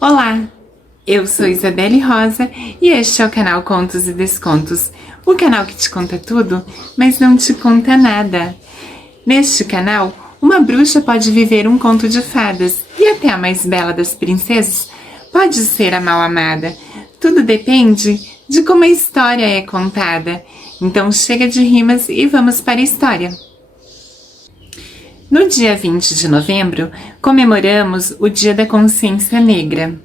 Olá, eu sou Isabelle Rosa e este é o canal Contos e Descontos, o canal que te conta tudo, mas não te conta nada. Neste canal, uma bruxa pode viver um conto de fadas e até a mais bela das princesas pode ser a mal amada. Tudo depende de como a história é contada. Então chega de rimas e vamos para a história. No dia 20 de novembro, comemoramos o Dia da Consciência Negra.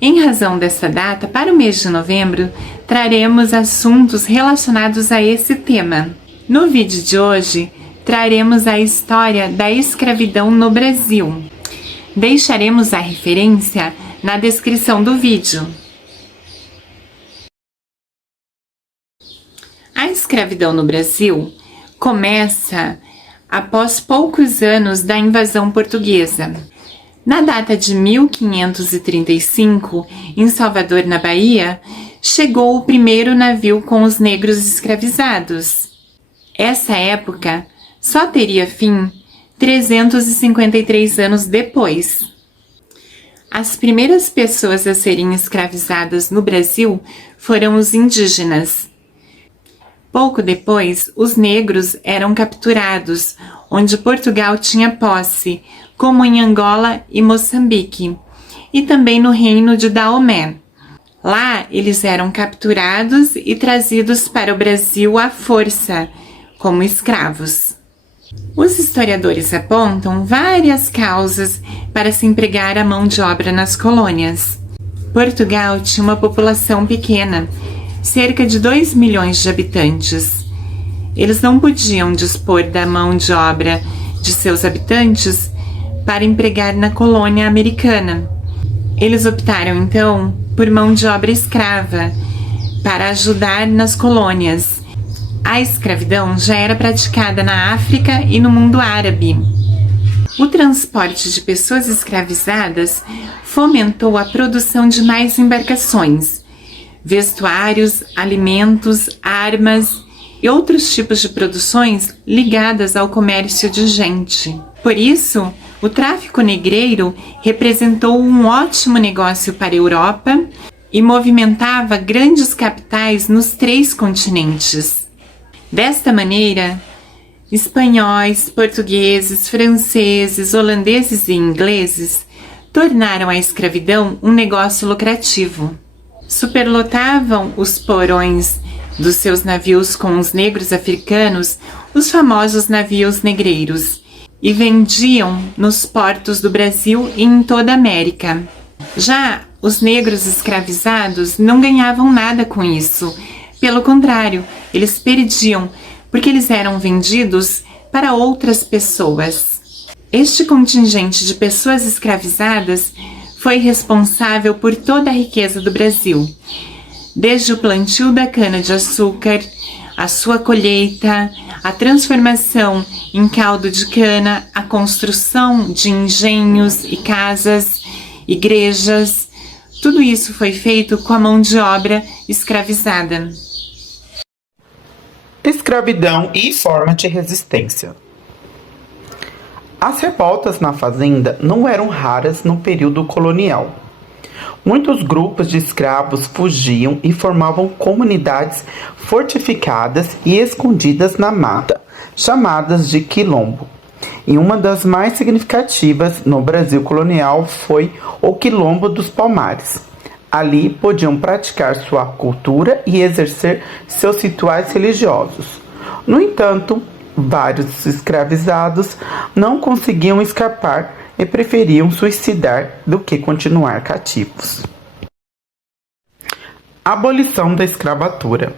Em razão dessa data, para o mês de novembro, traremos assuntos relacionados a esse tema. No vídeo de hoje, traremos a história da escravidão no Brasil. Deixaremos a referência na descrição do vídeo. A escravidão no Brasil começa após poucos anos da invasão portuguesa. Na data de 1535, em Salvador, na Bahia, chegou o primeiro navio com os negros escravizados. Essa época só teria fim 353 anos depois. As primeiras pessoas a serem escravizadas no Brasil foram os indígenas. Pouco depois, os negros eram capturados, onde Portugal tinha posse, como em Angola e Moçambique, e também no reino de Daomé. Lá, eles eram capturados e trazidos para o Brasil à força, como escravos. Os historiadores apontam várias causas para se empregar a mão de obra nas colônias. Portugal tinha uma população pequena, cerca de 2 milhões de habitantes. Eles não podiam dispor da mão de obra de seus habitantes para empregar na colônia americana. Eles optaram, então, por mão de obra escrava, para ajudar nas colônias. A escravidão já era praticada na África e no mundo árabe. O transporte de pessoas escravizadas fomentou a produção de mais embarcações, vestuários, alimentos, armas e outros tipos de produções ligadas ao comércio de gente. Por isso, o tráfico negreiro representou um ótimo negócio para a Europa e movimentava grandes capitais nos 3 continentes. Desta maneira, espanhóis, portugueses, franceses, holandeses e ingleses tornaram a escravidão um negócio lucrativo. Superlotavam os porões dos seus navios com os negros africanos, os famosos navios negreiros, e vendiam nos portos do Brasil e em toda a América. Já os negros escravizados não ganhavam nada com isso. Pelo contrário, eles perdiam, porque eles eram vendidos para outras pessoas. Este contingente de pessoas escravizadas foi responsável por toda a riqueza do Brasil, desde o plantio da cana-de-açúcar, a sua colheita, a transformação em caldo de cana, a construção de engenhos e casas, igrejas. Tudo isso foi feito com a mão de obra escravizada. Escravidão e forma de resistência. As revoltas na fazenda não eram raras no período colonial. Muitos grupos de escravos fugiam e formavam comunidades fortificadas e escondidas na mata, chamadas de quilombo. E uma das mais significativas no Brasil colonial foi o Quilombo dos Palmares. Ali podiam praticar sua cultura e exercer seus rituais religiosos. No entanto, vários escravizados não conseguiam escapar e preferiam suicidar do que continuar cativos. Abolição da escravatura.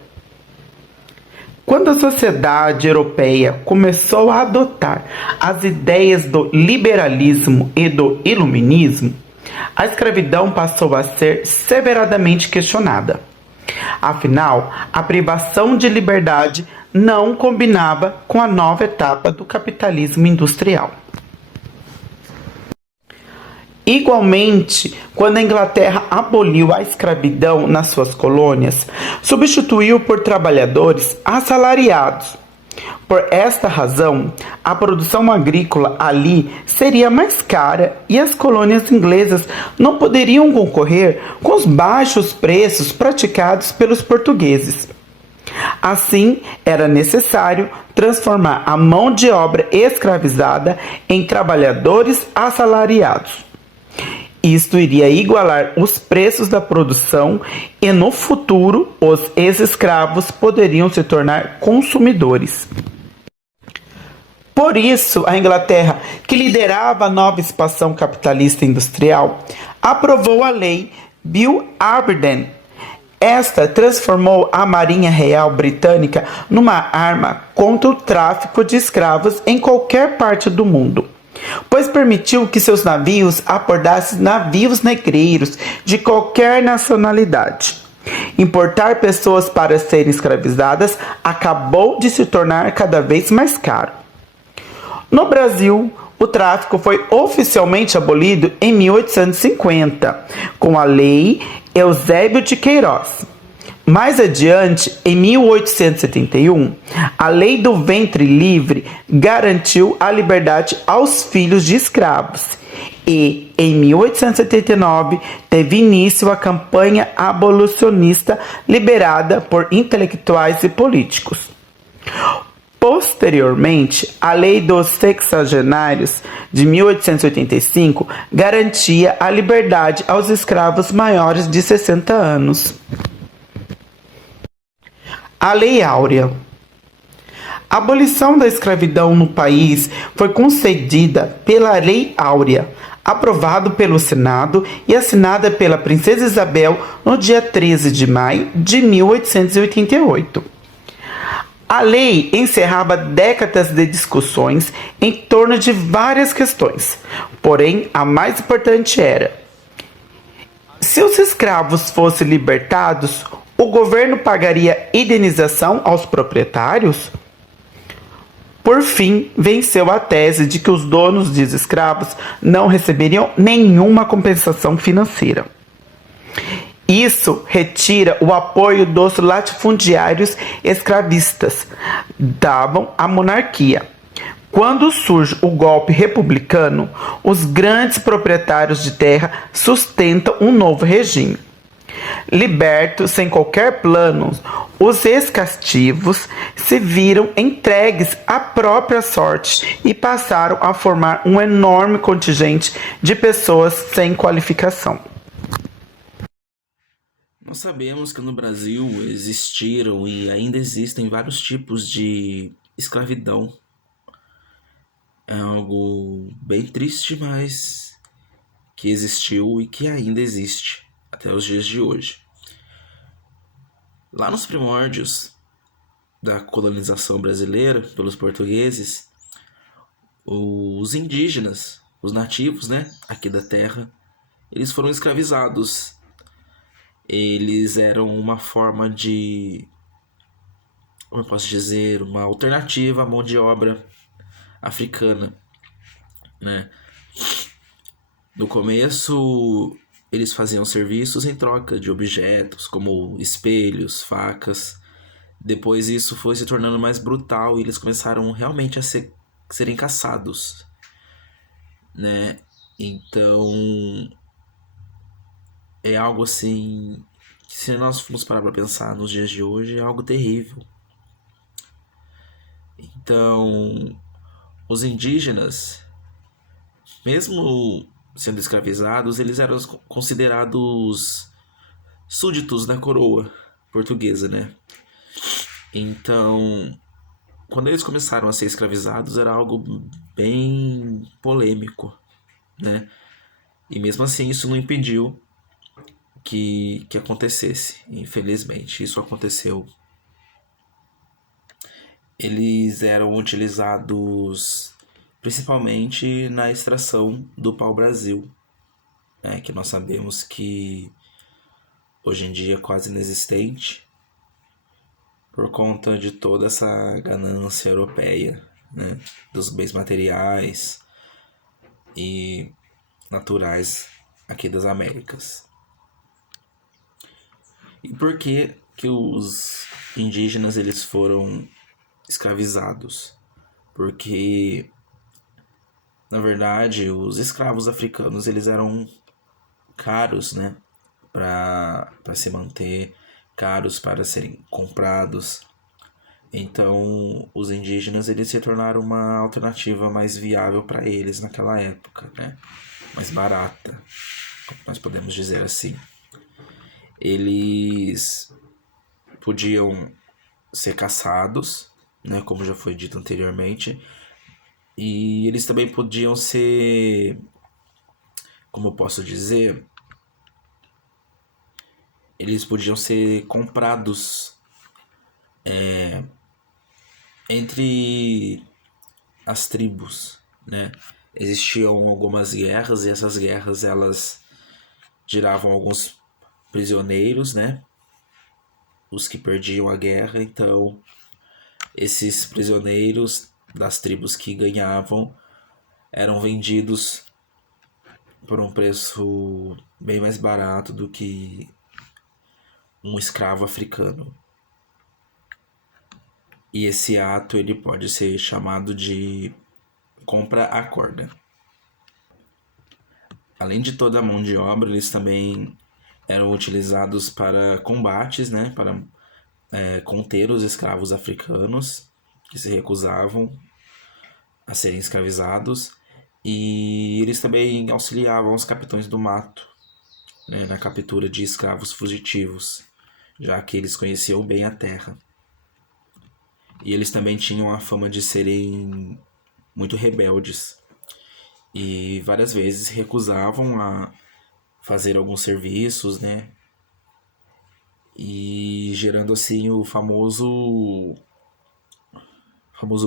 Quando a sociedade europeia começou a adotar as ideias do liberalismo e do iluminismo, a escravidão passou a ser severamente questionada. Afinal, a privação de liberdade não combinava com a nova etapa do capitalismo industrial. Igualmente, quando a Inglaterra aboliu a escravidão nas suas colônias, substituiu por trabalhadores assalariados. Por esta razão, a produção agrícola ali seria mais cara e as colônias inglesas não poderiam concorrer com os baixos preços praticados pelos portugueses. Assim, era necessário transformar a mão de obra escravizada em trabalhadores assalariados. Isto iria igualar os preços da produção e, no futuro, os ex-escravos poderiam se tornar consumidores. Por isso, a Inglaterra, que liderava a nova expansão capitalista industrial, aprovou a lei Bill Aberdeen. Esta transformou a Marinha Real Britânica numa arma contra o tráfico de escravos em qualquer parte do mundo, pois permitiu que seus navios abordassem navios negreiros de qualquer nacionalidade. Importar pessoas para serem escravizadas acabou de se tornar cada vez mais caro. No Brasil, o tráfico foi oficialmente abolido em 1850, com a Lei Eusébio de Queiroz. Mais adiante, em 1871, a Lei do Ventre Livre garantiu a liberdade aos filhos de escravos. E, em 1879, teve início a campanha abolicionista liderada por intelectuais e políticos. Posteriormente, a Lei dos Sexagenários de 1885 garantia a liberdade aos escravos maiores de 60 anos. A Lei Áurea. A abolição da escravidão no país foi concedida pela Lei Áurea, aprovado pelo Senado e assinada pela Princesa Isabel no dia 13 de maio de 1888. A lei encerrava décadas de discussões em torno de várias questões, porém a mais importante era: se os escravos fossem libertados, o governo pagaria indenização aos proprietários? Por fim, venceu a tese de que os donos de escravos não receberiam nenhuma compensação financeira. Isso retira o apoio dos latifundiários escravistas, davam à monarquia. Quando surge o golpe republicano, os grandes proprietários de terra sustentam um novo regime. Libertos sem qualquer plano, os ex-cativos se viram entregues à própria sorte e passaram a formar um enorme contingente de pessoas sem qualificação. Nós sabemos que no Brasil existiram e ainda existem vários tipos de escravidão. É algo bem triste, mas que existiu e que ainda existe até os dias de hoje. Lá nos primórdios da colonização brasileira pelos portugueses, os indígenas, os nativos, aqui da terra, eles foram escravizados. Eles eram uma forma de, como eu posso dizer, uma alternativa à mão de obra africana, No começo, eles faziam serviços em troca de objetos, como espelhos, facas. Depois isso foi se tornando mais brutal e eles começaram realmente a serem caçados, Então, é algo assim que, se nós formos parar para pensar nos dias de hoje, é algo terrível. Então, os indígenas, mesmo sendo escravizados, eles eram considerados súditos da coroa portuguesa, Então, quando eles começaram a ser escravizados, era algo bem polêmico, E mesmo assim, isso não impediu que acontecesse. Infelizmente, isso aconteceu. Eles eram utilizados principalmente na extração do pau-brasil, que nós sabemos que hoje em dia é quase inexistente por conta de toda essa ganância europeia, dos bens materiais e naturais aqui das Américas. E por que os indígenas eles foram escravizados, porque na verdade os escravos africanos eles eram caros, né, para se manter, caros para serem comprados. Então, os indígenas eles se tornaram uma alternativa mais viável para eles naquela época, né? Mais barata, como nós podemos dizer assim. Eles podiam ser caçados, né? Como já foi dito anteriormente, e eles também podiam ser, como eu posso dizer, eles podiam ser comprados entre as tribos, né? Existiam algumas guerras e essas guerras elas geravam alguns prisioneiros, né? Os que perdiam a guerra, então esses prisioneiros das tribos que ganhavam eram vendidos por um preço bem mais barato do que um escravo africano. E esse ato ele pode ser chamado de compra à corda. Além de toda a mão de obra, eles também eram utilizados para combates, né, para conter os escravos africanos que se recusavam a serem escravizados, e eles também auxiliavam os capitães do mato, né, na captura de escravos fugitivos, já que eles conheciam bem a terra. E eles também tinham a fama de serem muito rebeldes e várias vezes recusavam a fazer alguns serviços, né? E gerando assim o famoso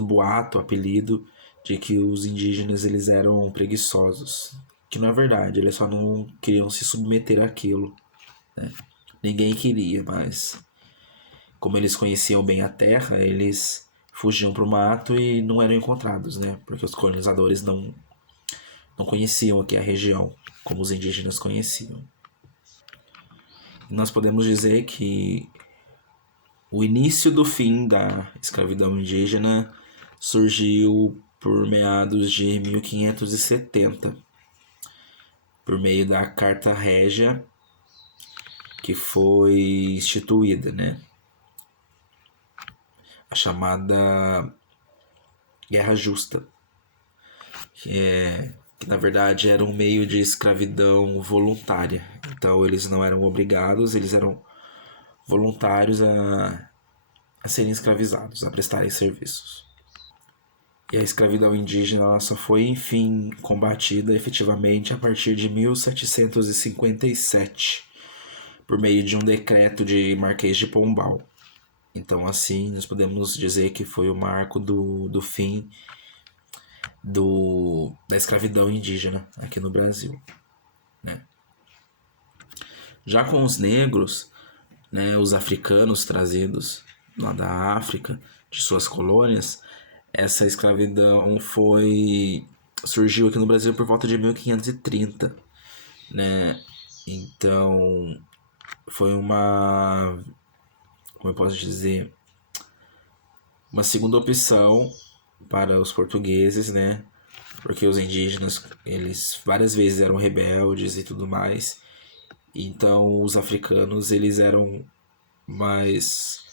boato, apelido de que os indígenas eles eram preguiçosos, que não é verdade, eles só não queriam se submeter àquilo, né? Ninguém queria, mas como eles conheciam bem a terra, eles fugiam para o mato e não eram encontrados, né? Porque os colonizadores não conheciam aqui a região como os indígenas conheciam. E nós podemos dizer que o início do fim da escravidão indígena surgiu por meados de 1570, por meio da Carta Régia, que foi instituída, né? A chamada Guerra Justa, que na verdade era um meio de escravidão voluntária. Então eles não eram obrigados, eles eram voluntários a serem escravizados, a prestarem serviços. E a escravidão indígena ela só foi, enfim, combatida efetivamente a partir de 1757, por meio de um decreto de Marquês de Pombal. Então, assim, nós podemos dizer que foi o marco do fim da escravidão indígena aqui no Brasil, né? Já com os negros, né, os africanos trazidos lá da África, de suas colônias, essa escravidão surgiu aqui no Brasil por volta de 1530, né? Então, foi como eu posso dizer, uma segunda opção para os portugueses, né? Porque os indígenas, eles várias vezes eram rebeldes e tudo mais. Então, os africanos, eles eram mais,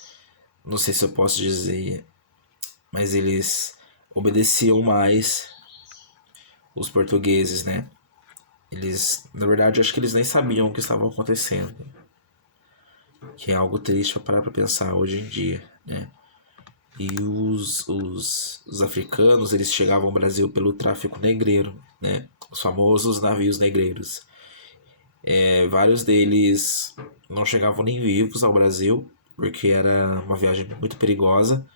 não sei se eu posso dizer, mas eles obedeciam mais os portugueses, né? Eles, na verdade, acho que eles nem sabiam o que estava acontecendo. Que é algo triste para parar para pensar hoje em dia, né? E os africanos, eles chegavam ao Brasil pelo tráfico negreiro, né? Os famosos navios negreiros. Vários deles não chegavam nem vivos ao Brasil, porque era uma viagem muito perigosa.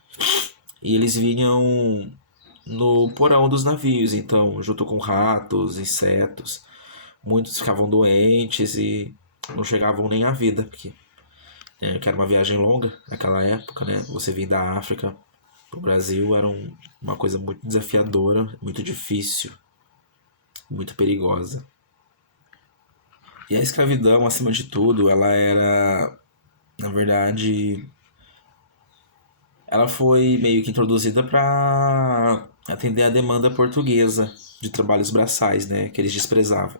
E eles vinham no porão dos navios, então, junto com ratos, insetos. Muitos ficavam doentes e não chegavam nem à vida, porque que era uma viagem longa naquela época, né? Você vir da África pro Brasil era uma coisa muito desafiadora, muito difícil, muito perigosa. E a escravidão, acima de tudo, ela era, na verdade, ela foi meio que introduzida para atender a demanda portuguesa de trabalhos braçais, né, que eles desprezavam,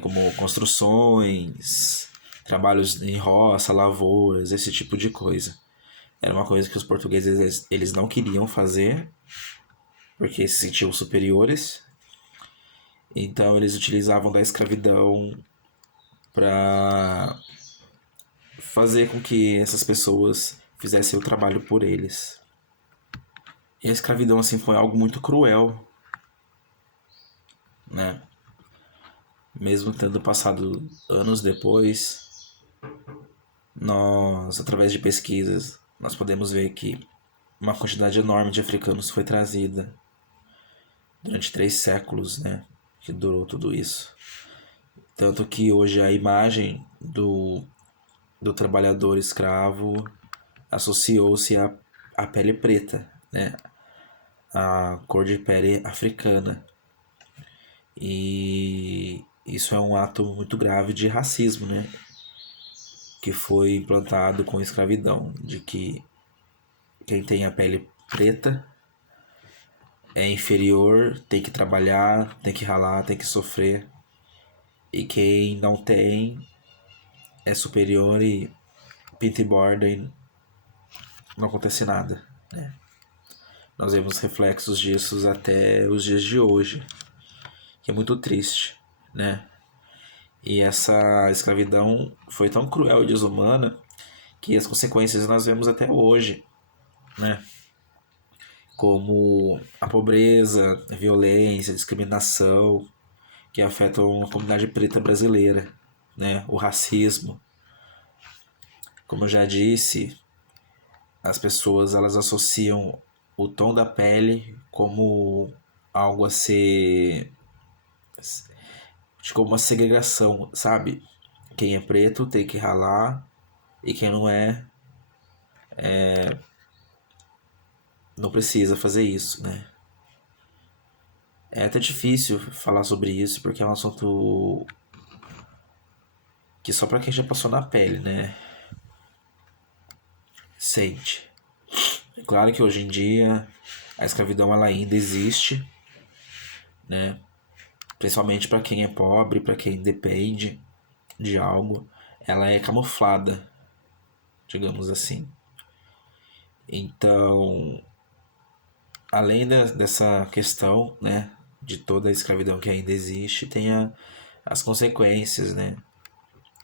como construções, trabalhos em roça, lavouras, esse tipo de coisa. Era uma coisa que os portugueses eles não queriam fazer, porque se sentiam superiores. Então eles utilizavam da escravidão para fazer com que essas pessoas fizessem o trabalho por eles. E a escravidão assim foi algo muito cruel, né? Mesmo tendo passado anos depois, nós, através de pesquisas, nós podemos ver que uma quantidade enorme de africanos foi trazida durante 3 séculos, né? Que durou tudo isso. Tanto que hoje a imagem do trabalhador escravo associou-se à pele preta, né? A cor de pele africana. E isso é um ato muito grave de racismo, né? Que foi implantado com a escravidão, de que quem tem a pele preta é inferior, tem que trabalhar, tem que ralar, tem que sofrer. E quem não tem é superior e pinta e borda e não acontece nada, né? Nós vemos reflexos disso até os dias de hoje, que é muito triste, né? E essa escravidão foi tão cruel e desumana que as consequências nós vemos até hoje, né? Como a pobreza, a violência, a discriminação que afetam a comunidade preta brasileira, né? O racismo. Como eu já disse, as pessoas elas associam o tom da pele como algo a ser como uma segregação, sabe? Quem é preto tem que ralar e quem não é não precisa fazer isso, né? É até difícil falar sobre isso porque é um assunto que só pra quem já passou na pele, né? Sente. É claro que hoje em dia a escravidão ela ainda existe, né? Principalmente para quem é pobre, para quem depende de algo, ela é camuflada, digamos assim. Então, além dessa questão, né, de toda a escravidão que ainda existe, tem as consequências, né?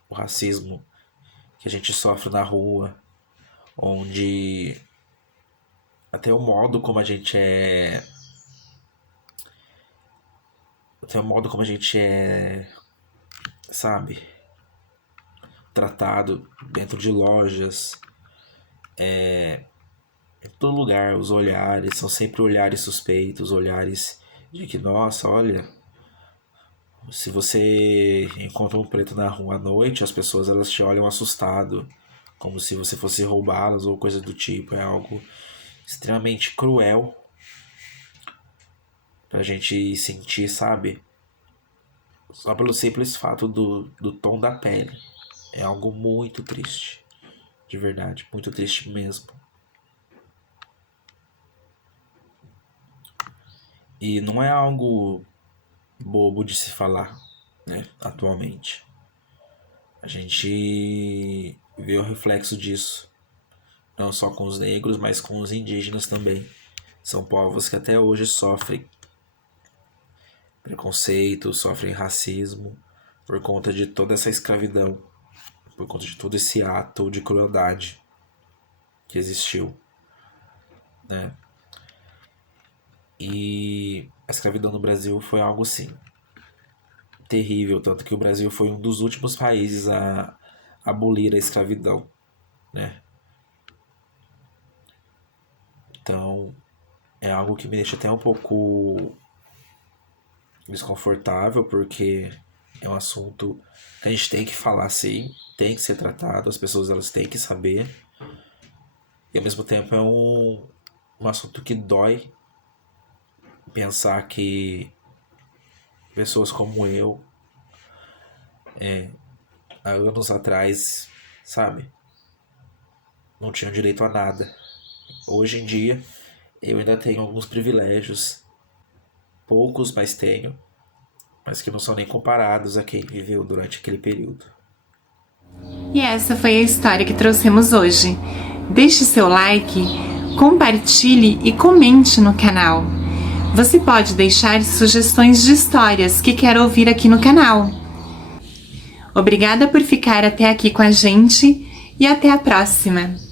O racismo que a gente sofre na rua, onde até o modo como a gente é. Até o modo como a gente é, sabe, tratado dentro de lojas, em todo lugar, os olhares são sempre olhares suspeitos, olhares de que, nossa, olha, se você encontra um preto na rua à noite, as pessoas elas te olham assustado, como se você fosse roubá-las ou coisa do tipo. É algo extremamente cruel pra gente sentir, sabe? Só pelo simples fato do tom da pele. É algo muito triste, de verdade, muito triste mesmo. E não é algo bobo de se falar, né, atualmente. A gente vê o reflexo disso, não só com os negros, mas com os indígenas também. São povos que até hoje sofrem preconceito, sofrem racismo por conta de toda essa escravidão, por conta de todo esse ato de crueldade que existiu, né? E a escravidão no Brasil foi algo assim terrível, tanto que o Brasil foi um dos últimos países a abolir a escravidão, né? Então, é algo que me deixa até um pouco desconfortável, porque é um assunto que a gente tem que falar sim, tem que ser tratado, as pessoas elas têm que saber, e ao mesmo tempo é um assunto que dói pensar que pessoas como eu, há anos atrás, sabe, não tinham direito a nada. Hoje em dia, eu ainda tenho alguns privilégios, poucos, mas tenho, mas que não são nem comparados a quem viveu durante aquele período. E essa foi a história que trouxemos hoje. Deixe seu like, compartilhe e comente no canal. Você pode deixar sugestões de histórias que quer ouvir aqui no canal. Obrigada por ficar até aqui com a gente e até a próxima!